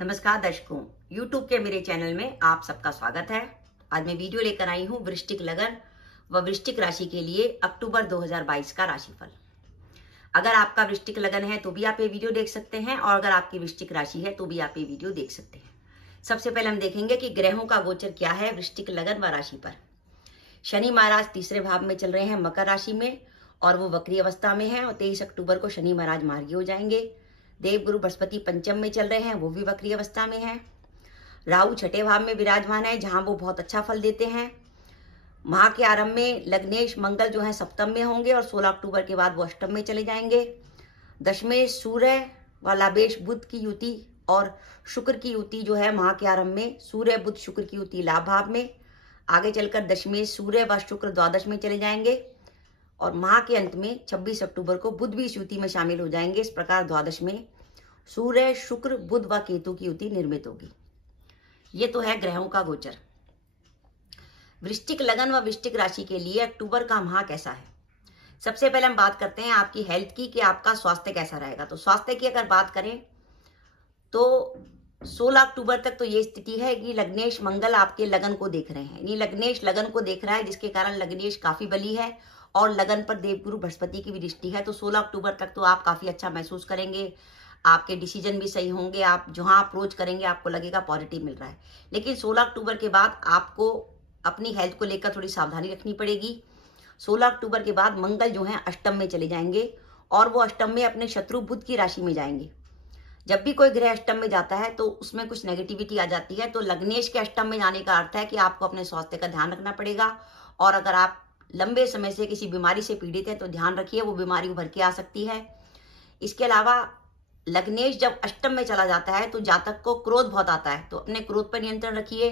नमस्कार दर्शकों, YouTube के मेरे चैनल में आप सबका स्वागत है। आज मैं वीडियो लेकर आई हूँ वृश्चिक लगन व वृश्चिक राशि के लिए अक्टूबर 2022 का राशिफल। अगर आपका वृश्चिक लगन है तो भी आप ये वीडियो देख सकते हैं और अगर आपकी वृश्चिक राशि है तो भी आप ये वीडियो देख सकते हैं। सबसे पहले हम देखेंगे कि ग्रहों का गोचर क्या है वृश्चिक लगन व राशि पर। शनि महाराज तीसरे भाव में चल रहे हैं मकर राशि में और वो वक्री अवस्था में है और 23 अक्टूबर को शनि महाराज मार्गी हो जाएंगे। देवगुरु बृहस्पति पंचम में चल रहे हैं, वो भी वक्री अवस्था में है। राहु छठे भाव में विराजमान है जहां वो बहुत अच्छा फल देते हैं। माह के आरंभ में लग्नेश मंगल जो है सप्तम में होंगे और 16 अक्टूबर के बाद वो अष्टम में चले जाएंगे। दशमेश सूर्य व लाभेश बुध की युति और शुक्र की युति जो है माह के आरंभ में सूर्य बुध शुक्र की युति लाभ भाव में, आगे चलकर दशमेश सूर्य व शुक्र द्वादश में चले जाएंगे और माह के अंत में 26 अक्टूबर को बुध भी इस युति में शामिल हो जाएंगे। इस प्रकार द्वादश में सूर्य शुक्र बुध व केतु की युति निर्मित होगी। ये तो है ग्रहों का गोचर। वृश्चिक लगन व वृश्चिक राशि के लिए अक्टूबर का माह कैसा है। सबसे पहले हम बात करते हैं आपकी हेल्थ की कि आपका स्वास्थ्य कैसा रहेगा। तो स्वास्थ्य की अगर बात करें तो 16 अक्टूबर तक तो ये स्थिति है कि लग्नेश मंगल आपके लगन को देख रहे हैं, यानी लग्नेश लगन को देख रहा है जिसके कारण लग्नेश काफी बली है और लगन पर देवगुरु बृहस्पति की भी दृष्टि है। तो 16 अक्टूबर तक तो आप काफी अच्छा महसूस करेंगे, आपके डिसीजन भी सही होंगे, आप जहां अप्रोच करेंगे आपको लगेगा पॉजिटिव मिल रहा है। लेकिन 16 अक्टूबर के बाद आपको अपनी हेल्थ को लेकर थोड़ी सावधानी रखनी पड़ेगी। 16 अक्टूबर के बाद मंगल जो है अष्टम में चले जाएंगे और वो अष्टम में अपने शत्रु बुध की राशि में जाएंगे। जब भी कोई ग्रह अष्टम में जाता है तो उसमें कुछ नेगेटिविटी आ जाती है। तो लग्नेश के अष्टम में जाने का अर्थ है कि आपको अपने स्वास्थ्य का ध्यान रखना पड़ेगा और अगर आप लंबे समय से किसी बीमारी से पीड़ित है तो ध्यान रखिए, वो बीमारी उभर के आ सकती है। इसके अलावा लग्नेश जब अष्टम में चला जाता है तो जातक को क्रोध बहुत आता है, तो अपने क्रोध पर नियंत्रण रखिए।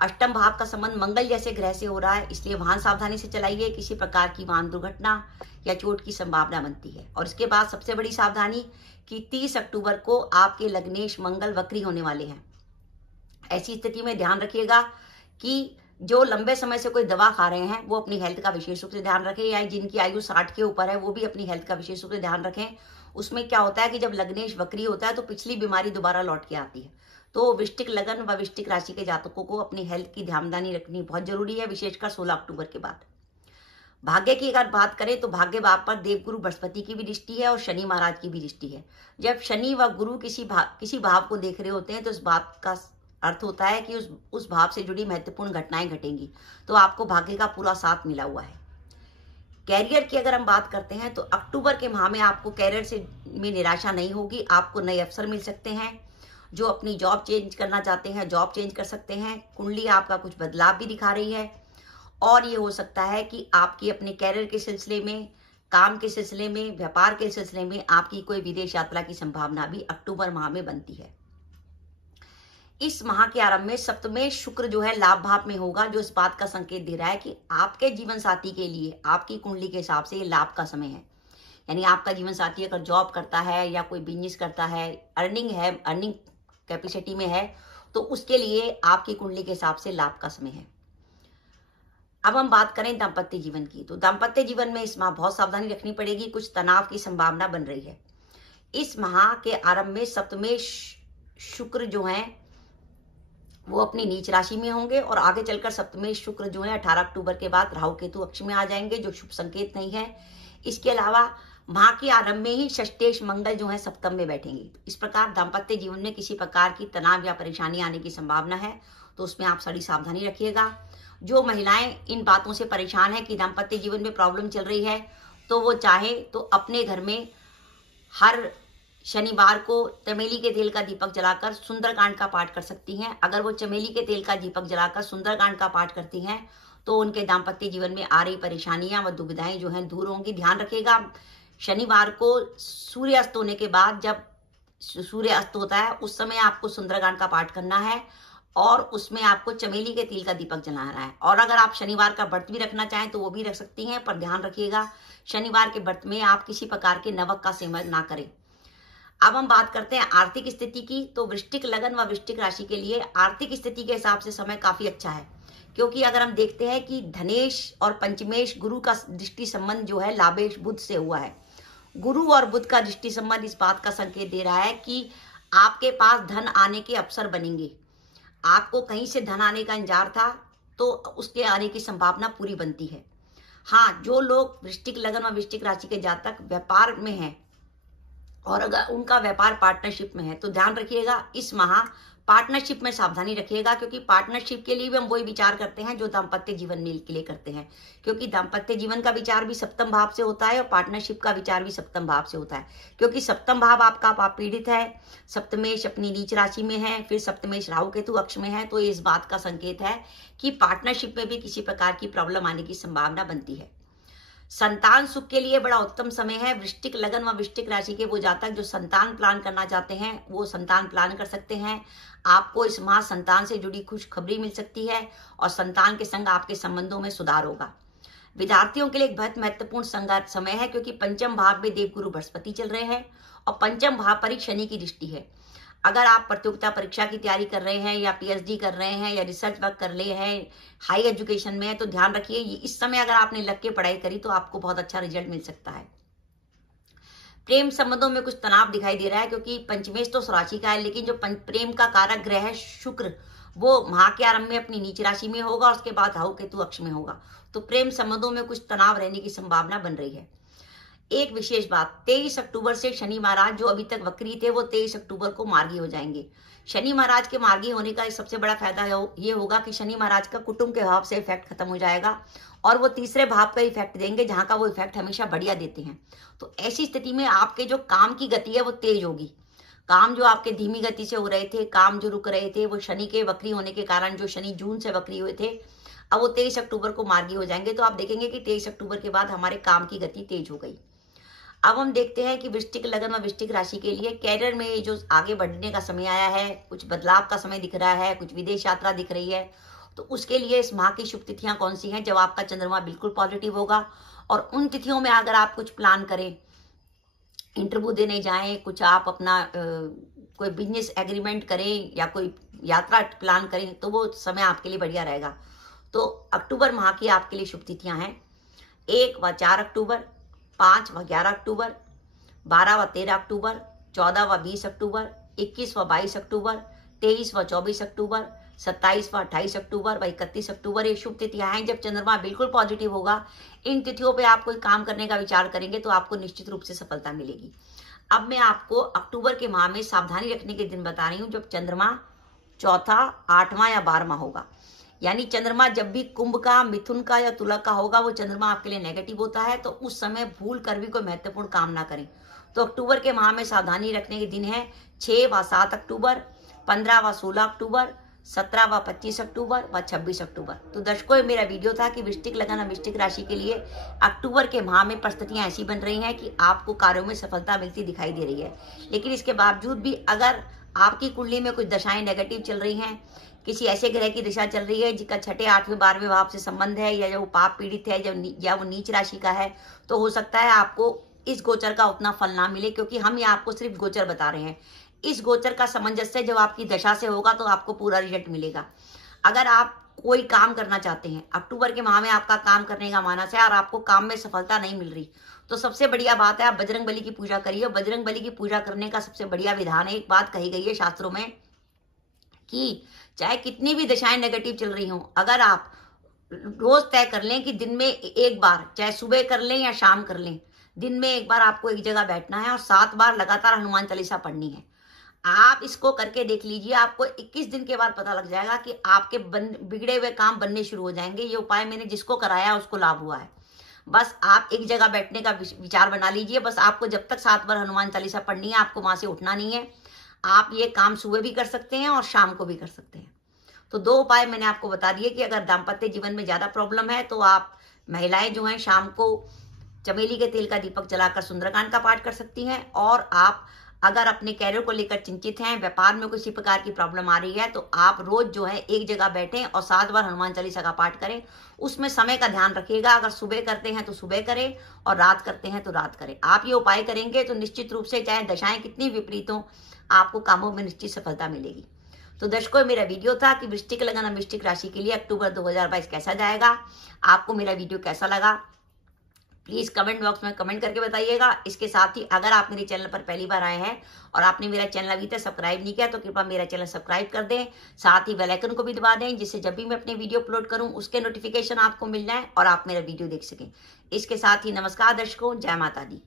अष्टम भाव का संबंध मंगल जैसे ग्रह से हो रहा है, इसलिए वाहन सावधानी से चलाइए, किसी प्रकार की वाहन दुर्घटना या चोट की संभावना बनती है। और इसके बाद सबसे बड़ी सावधानी कि 30 अक्टूबर को आपके लग्नेश मंगल वक्री होने वाले हैं। ऐसी स्थिति में ध्यान रखिएगा कि जो लंबे समय से कोई दवा खा रहे हैं वो अपनी हेल्थ का विशेष रूप से ध्यान रखें, या जिनकी आयु 60 के ऊपर है वो भी अपनी हेल्थ का विशेष रूप से ध्यान रखें। उसमें क्या होता है कि जब लग्नेश वक्री होता है तो पिछली बीमारी दोबारा लौट के आती है। तो वृश्चिक लगन व वृश्चिक राशि के जातकों को अपनी हेल्थ की ध्यानदानी रखनी बहुत जरूरी है, विशेषकर 16 अक्टूबर के बाद। भाग्य की अगर बात करें तो भाग्य भाव पर देवगुरु बृहस्पति की भी दृष्टि है और शनि महाराज की भी दृष्टि है। जब शनि व गुरु किसी भाव को देख रहे होते हैं तो इस बात का अर्थ होता है कि उस भाव से जुड़ी महत्वपूर्ण घटनाएं घटेंगी, तो आपको भाग्य का पूरा साथ मिला हुआ है। कैरियर की अगर हम बात करते हैं तो अक्टूबर के माह में आपको कैरियर में निराशा नहीं होगी, आपको नए अवसर मिल सकते हैं। जो अपनी जॉब चेंज करना चाहते हैं जॉब चेंज कर सकते हैं। कुंडली आपका कुछ बदलाव भी दिखा रही है और ये हो सकता है कि आपकी अपने कैरियर के सिलसिले में, काम के सिलसिले में, व्यापार के सिलसिले में आपकी कोई विदेश यात्रा की संभावना भी अक्टूबर माह में बनती है। इस माह के आरंभ में सप्तमेश शुक्र जो है लाभ भाव में होगा, जो इस बात का संकेत दे रहा है कि आपके जीवन साथी के लिए आपकी कुंडली के हिसाब से ये लाभ का समय है। यानी आपका जीवन साथी अगर जॉब करता है या कोई बिजनेस करता है, अर्निंग कैपेसिटी में है, तो उसके लिए आपकी कुंडली के हिसाब से लाभ का समय है। अब हम बात करें दाम्पत्य जीवन की, तो दाम्पत्य जीवन में इस माह बहुत सावधानी रखनी पड़ेगी, कुछ तनाव की संभावना बन रही है। इस माह के आरंभ में सप्तमेश शुक्र जो है वो अपनी नीच राशि में होंगे और आगे चलकर सप्तमेश शुक्र जो है 18 अक्टूबर के बाद राहु केतु अक्ष में आ जाएंगे, जो शुभ संकेत नहीं है। इसके अलावा माह के आरंभ में ही षष्ठेश मंगल जो है सप्तम में बैठेंगे। इस प्रकार दाम्पत्य जीवन में किसी प्रकार की तनाव या परेशानी आने की संभावना है, तो उसमें आप सारी सावधानी रखिएगा। जो महिलाएं इन बातों से परेशान है कि दाम्पत्य जीवन में प्रॉब्लम चल रही है, तो वो चाहे तो अपने घर में हर शनिवार को चमेली के तेल का दीपक जलाकर सुंदरकांड का पाठ कर सकती हैं। अगर वो चमेली के तेल का दीपक जलाकर सुंदरकांड का पाठ करती हैं तो उनके दाम्पत्य जीवन में आ रही परेशानियां व दुविधाएं जो हैं दूर होंगी। ध्यान रखिएगा, शनिवार को सूर्य अस्त होने के बाद, जब सूर्य अस्त होता है उस समय आपको सुंदरकांड का पाठ करना है और उसमें आपको चमेली के तेल का दीपक जलाना है। और अगर आप शनिवार का व्रत भी रखना चाहें तो वो भी रख सकती हैं, पर ध्यान रखिएगा शनिवार के व्रत में आप किसी प्रकार के नमक का सेवन ना करें। अब हम बात करते हैं आर्थिक स्थिति की। तो वृश्चिक लगन व वृश्चिक राशि के लिए आर्थिक स्थिति के हिसाब से समय काफी अच्छा है, क्योंकि अगर हम देखते हैं कि धनेश और पंचमेश गुरु का दृष्टि संबंध जो है लाभेश बुध से हुआ है। गुरु और बुध का दृष्टि संबंध इस बात का संकेत दे रहा है कि आपके पास धन आने के अवसर बनेंगे। आपको कहीं से धन आने का इंतजार था तो उसके आने की संभावना पूरी बनती है। हाँ, जो लोग वृश्चिक लग्न व वृश्चिक राशि के जातक व्यापार में हैं और अगर उनका व्यापार पार्टनरशिप में है तो ध्यान रखिएगा, इस माह पार्टनरशिप में सावधानी रखिएगा, क्योंकि पार्टनरशिप के लिए भी हम वही विचार करते हैं जो दाम्पत्य जीवन में के लिए करते हैं, क्योंकि दाम्पत्य जीवन का विचार भी सप्तम भाव से होता है और पार्टनरशिप का विचार भी सप्तम भाव से होता है, क्योंकि सप्तम भाव आपका पाप पीड़ित है, सप्तमेश अपनी नीच राशि में है, फिर सप्तमेश राहु केतु अक्ष में है, तो इस बात का संकेत है कि पार्टनरशिप में भी किसी प्रकार की प्रॉब्लम आने की संभावना बनती है। संतान सुख के लिए बड़ा उत्तम समय है। वृश्चिक लगन व वृश्चिक राशि के वो जातक जो संतान प्लान करना चाहते हैं वो संतान प्लान कर सकते हैं। आपको इस माह संतान से जुड़ी खुशखबरी मिल सकती है और संतान के संग आपके संबंधों में सुधार होगा। विद्यार्थियों के लिए एक बहुत महत्वपूर्ण समय है, क्योंकि पंचम भाव में देवगुरु बृहस्पति चल रहे हैं और पंचम भाव पर शनि की दृष्टि है। अगर आप प्रतियोगिता परीक्षा की तैयारी कर रहे हैं या पीएचडी कर रहे हैं या रिसर्च वर्क कर रहे हैं, हाई एजुकेशन में है, तो ध्यान रखिए इस समय अगर आपने लग के पढ़ाई करी तो आपको बहुत अच्छा रिजल्ट मिल सकता है। प्रेम संबंधों में कुछ तनाव दिखाई दे रहा है, क्योंकि पंचमेश तो राशि का है, लेकिन जो प्रेम का कारक ग्रह है शुक्र वो माह के आरंभ में अपनी नीच राशि में होगा और उसके बाद राहु केतु अक्ष में होगा, तो प्रेम संबंधों में कुछ तनाव रहने की संभावना बन रही है। एक विशेष बात, 23 अक्टूबर से शनि महाराज जो अभी तक वक्री थे वो 23 अक्टूबर को मार्गी हो जाएंगे। शनि महाराज के मार्गी होने का सबसे बड़ा फायदा ये होगा कि शनि महाराज का कुटुंब के भाव से इफेक्ट खत्म हो जाएगा और वो तीसरे भाव का इफेक्ट देंगे, जहां का वो इफेक्ट हमेशा बढ़िया देते हैं। तो ऐसी स्थिति में आपके जो काम की गति है वो तेज होगी। काम जो आपके धीमी गति से हो रहे थे, काम जो रुक रहे थे, वो शनि के वक्री होने के कारण, जो शनि जून से वक्री हुए थे, अब वो 23 अक्टूबर को मार्गी हो जाएंगे। तो आप देखेंगे कि 23 अक्टूबर के बाद हमारे काम की गति तेज हो गई। अब हम देखते हैं कि वृश्चिक लगन व वृश्चिक राशि के लिए कैरियर में जो आगे बढ़ने का समय आया है, कुछ बदलाव का समय दिख रहा है, कुछ विदेश यात्रा दिख रही है, तो उसके लिए इस माह की शुभ तिथियां कौन सी हैं? जब आपका चंद्रमा बिल्कुल पॉजिटिव होगा और उन तिथियों में अगर आप कुछ प्लान करें, इंटरव्यू देने जाएं, कुछ आप अपना कोई बिजनेस एग्रीमेंट करें या कोई यात्रा प्लान करें, तो वो समय आपके लिए बढ़िया रहेगा। तो अक्टूबर माह की आपके लिए शुभ तिथियां हैं 1 व 4 अक्टूबर, 5 व 11 अक्टूबर, 12 व 13 अक्टूबर, 14 व 20 अक्टूबर, 21 व 22 अक्टूबर, 23 व 24 अक्टूबर, 27 व 28 अक्टूबर व 31 अक्टूबर। ये शुभ तिथियां हैं जब चंद्रमा बिल्कुल पॉजिटिव होगा। इन तिथियों पे आप कोई काम करने का विचार करेंगे तो आपको निश्चित रूप से सफलता मिलेगी। अब मैं आपको अक्टूबर के माह में सावधानी रखने के दिन बता रही हूँ, जब चंद्रमा चौथा, 8वां या 12वां होगा। यानी चंद्रमा जब भी कुंभ का, मिथुन का या तुला का होगा, वो चंद्रमा आपके लिए नेगेटिव होता है, तो उस समय भूल कर भी कोई महत्वपूर्ण काम ना करें। तो अक्टूबर के माह में सावधानी रखने के दिन है 6 व 7 अक्टूबर, 15 व 16 अक्टूबर, 17 व 25 अक्टूबर व 26 अक्टूबर। तो दर्शकों, मेरा वीडियो था कि वृश्चिक लगन और वृश्चिक राशि के लिए अक्टूबर के माह में परिस्थितियां ऐसी बन रही हैं कि आपको कार्यों में सफलता मिलती दिखाई दे रही है। लेकिन इसके बावजूद भी अगर आपकी कुंडली में कुछ दशाएं नेगेटिव चल रही हैं, किसी ऐसे ग्रह की दिशा चल रही है जिसका 6, 8वें, 12वें भाव से संबंध है, या जो पाप पीड़ित है, या वो नीच राशि का है, तो हो सकता है आपको इस गोचर का उतना फल ना मिले, क्योंकि हम ये आपको सिर्फ गोचर बता रहे हैं। इस गोचर का सामंजस्य जब आपकी दशा से होगा तो आपको पूरा रिजल्ट मिलेगा। अगर आप कोई काम करना चाहते हैं, अक्टूबर के माह में आपका काम करने का मानस है और आपको काम में सफलता नहीं मिल रही, तो सबसे बढ़िया बात है आप बजरंग बली की पूजा करिए। बजरंग बली की पूजा करने का सबसे बढ़िया विधान है, एक बात कही गई है शास्त्रों में कि चाहे कितनी भी दशाएं नेगेटिव चल रही हों, अगर आप रोज तय कर लें कि दिन में एक बार, चाहे सुबह कर लें या शाम कर लें, दिन में एक बार आपको एक जगह बैठना है और 7 बार लगातार हनुमान चालीसा पढ़नी है। आप इसको करके देख लीजिए, आपको 21 दिन के बाद पता लग जाएगा कि आपके बिगड़े हुए काम बनने शुरू हो जाएंगे। ये उपाय मैंने जिसको कराया उसको लाभ हुआ है। बस आप एक जगह बैठने का विचार बना लीजिए। बस आपको जब तक 7 बार हनुमान चालीसा पढ़नी है, आपको वहां से उठना नहीं है। आप ये काम सुबह भी कर सकते हैं और शाम को भी कर सकते हैं। तो 2 उपाय मैंने आपको बता दिए कि अगर दाम्पत्य जीवन में ज्यादा प्रॉब्लम है तो आप महिलाएं जो हैं शाम को चमेली के तेल का दीपक जलाकर सुंदरकांड का पाठ कर सकती हैं। और आप अगर अपने कैरियर को लेकर चिंतित हैं, व्यापार में किसी प्रकार की प्रॉब्लम आ रही है, तो आप रोज जो है एक जगह बैठें और 7 बार हनुमान चालीसा का पाठ करें। उसमें समय का ध्यान रखिएगा, अगर सुबह करते हैं तो सुबह करें और रात करते हैं तो रात करें। आप ये उपाय करेंगे तो निश्चित रूप से चाहे दशाएं कितनी विपरीत हो, आपको कामों में निश्चित सफलता मिलेगी। तो दर्शकों, मेरा वीडियो था कि वृश्चिक लगन और वृश्चिक राशि के लिए अक्टूबर 2022 कैसा जाएगा। आपको मेरा वीडियो कैसा लगा प्लीज कमेंट बॉक्स में कमेंट करके बताइएगा। इसके साथ ही अगर आप मेरे चैनल पर पहली बार आए हैं और आपने मेरा चैनल अभी तक सब्सक्राइब नहीं किया तो कृपया मेरा चैनल सब्सक्राइब कर दें, साथ ही बेल आइकन को भी दबा दें, जिससे जब भी मैं अपने वीडियो अपलोड करूं उसके नोटिफिकेशन आपको मिल जाए और आप मेरा वीडियो देख सकें। इसके साथ ही नमस्कार दर्शकों, जय माता दी।